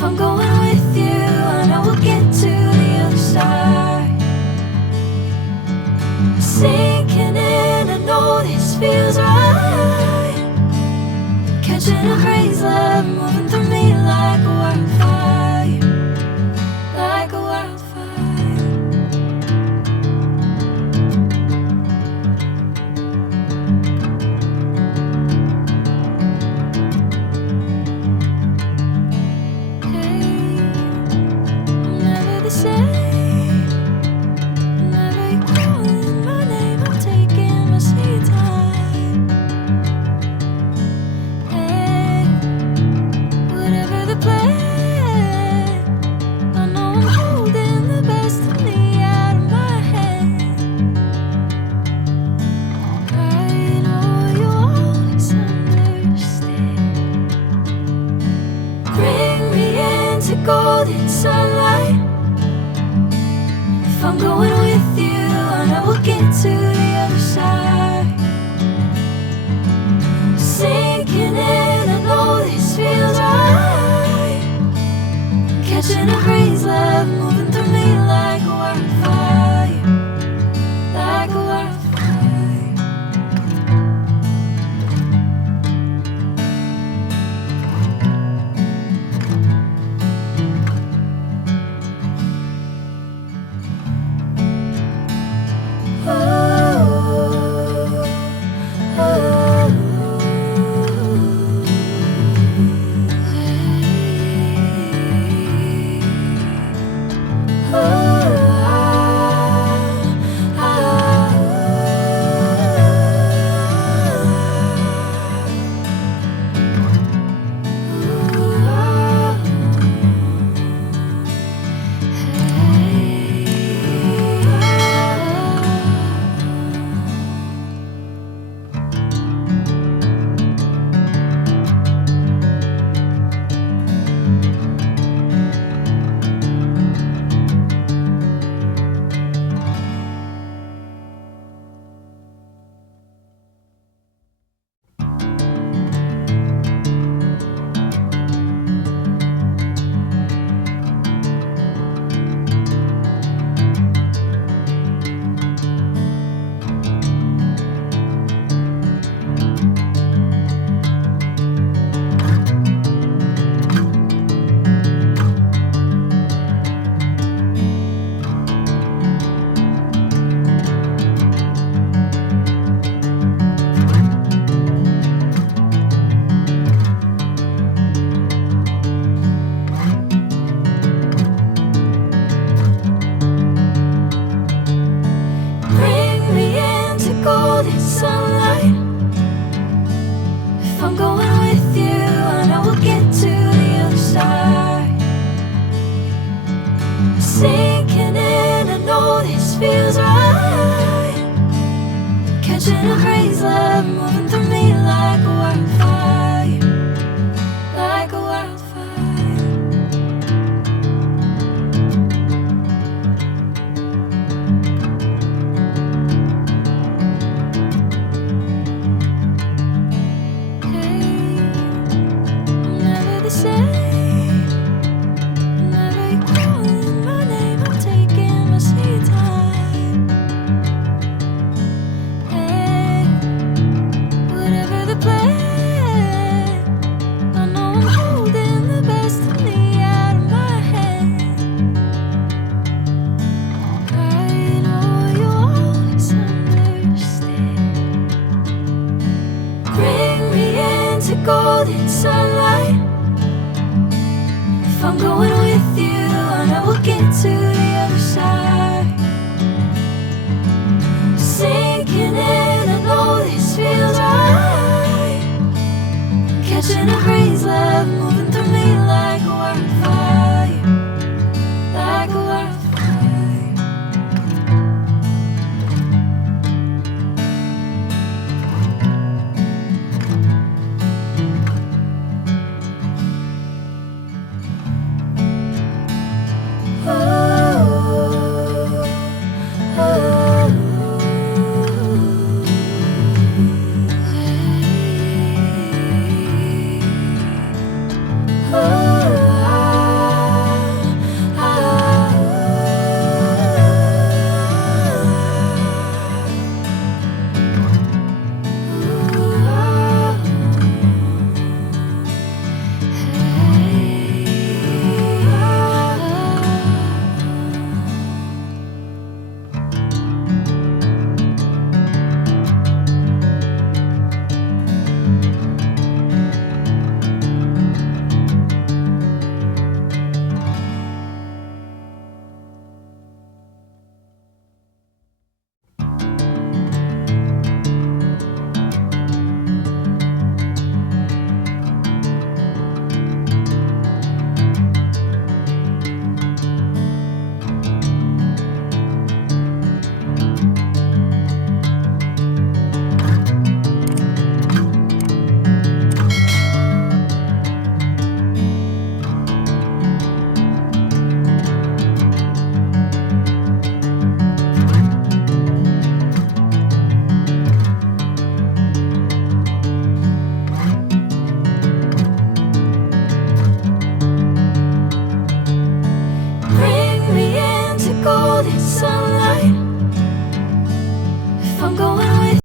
If I'm going with you, I know we'll get to the other side. Sinking in, I know this feels right. Catching a breeze, love moving through me like a wildfire, like a wildfire. Golden sunlight. If I'm going with you, I know we'll get to the other side. Sinking in, I know this feels right. Catching a breeze, love moving through me like a wildfire, like a wildfire. Sinking in, I know this feels right. Catching a breeze, love moving through me like a wildfire, like a wildfire. Hey, I'm never the same. Golden sunlight. If I'm going with you, I know we'll get to the other side. Sinking in, I know this feels right. Catching a breeze, love.